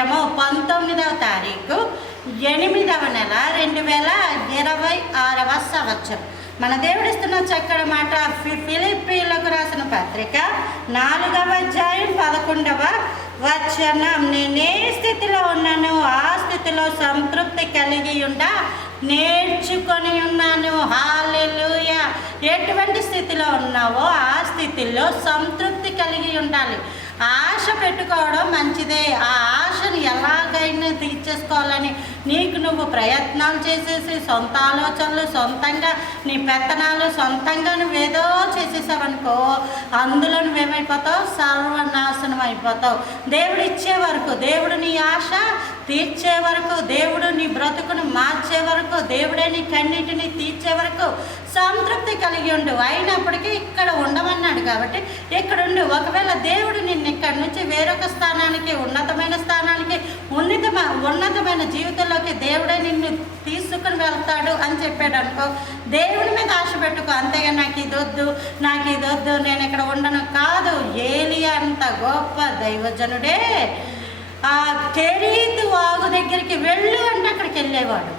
వాక్యము 19వ తారీఖు 8వ నెల 2026వ సంవత్సరం. మన దేవుడిస్తున్న చక్కటి మాట ఫిలిప్పీలకు రాసిన పత్రిక 4వ అధ్యాయం 11వ వచనం. నేనే స్థితిలో ఉన్నాను ఆ స్థితిలో సంతృప్తి కలిగి నేర్చుకొని ఉన్నాను. హల్లెలూయా. ఎటువంటి స్థితిలో ఉన్నావో ఆ స్థితిలో సంతృప్తి కలిగి ఉండాలి. ఆశ పెట్టుకోవడం మంచిదే. ఆ ఆశను ఎలాగైనా తీర్చేసుకోవాలని నీకు నువ్వు ప్రయత్నాలు చేసేసి సొంత ఆలోచనలు సొంతంగా నీ పెత్తనాలు సొంతంగా నువ్వేదో చేసేసావనుకో అందులో నువ్వేమైపోతావు, సర్వనాశనం అయిపోతావు. దేవుడు ఇచ్చే వరకు, దేవుడు నీ ఆశ తీర్చే వరకు, దేవుడు నీ బ్రతుకును మార్చే వరకు, దేవుడే నీ కన్నిటిని తీర్చే వరకు సంతృప్తి కలిగి ఉండు. అయినప్పటికీ ఇక్కడ ఉండమన్నాడు కాబట్టి ఇక్కడ ఉండు. ఒకవేళ దేవుడు నిన్ను ఇక్కడ నుంచి వేరొక స్థానానికి, ఉన్నతమైన స్థానానికి, ఉన్నతమైన జీవితంలోకి దేవుడే నిన్ను తీసుకుని వెళ్తాడు అని చెప్పాడు అనుకో, దేవుడి మీద ఆశ పెట్టుకో. అంతేగా నాకు ఇదొద్దు నేను ఇక్కడ ఉండను కాదు. ఏలియా అంత గొప్ప దైవజనుడే ఆ కెరీతు వాగు దగ్గరికి వెళ్ళు అంటే అక్కడికి వెళ్ళేవాడు.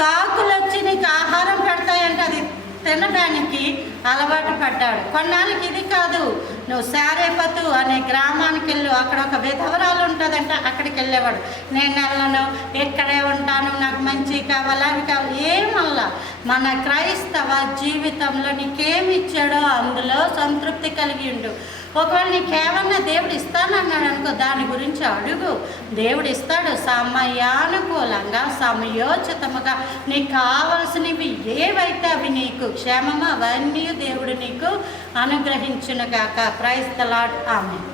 కాకులు వచ్చి నీకు ఆహారం పెడతాయంటే అది తినడానికి అలవాటు పడ్డాడు. కొన్నాళ్ళకి ఇది కాదు, నువ్వు సారేపతు అనే గ్రామానికి వెళ్ళు, అక్కడ ఒక విధవరాలు ఉంటుందంటే అక్కడికి వెళ్ళేవాడు. నేను వెళ్ళను, ఇక్కడే ఉంటాను, నాకు మంచి కావాలి అవి కావాలి ఏమల్లా. మన క్రైస్తవ జీవితంలో నీకేమి ఇచ్చాడో అందులో సంతృప్తి కలిగి ఉండు. ఒకవేళ నీకేమన్నా దేవుడు ఇస్తానన్నాడు అనుకో, దాని గురించి అడుగు. దేవుడు ఇస్తాడు సమయానుకూలంగా, సమయోచితముగా. నీకు కావలసినవి ఏవైతే అవి నీకు క్షేమము అవన్నీ దేవుడు నీకు అనుగ్రహించునుగాక. Praise the Lord. ఆమేన్.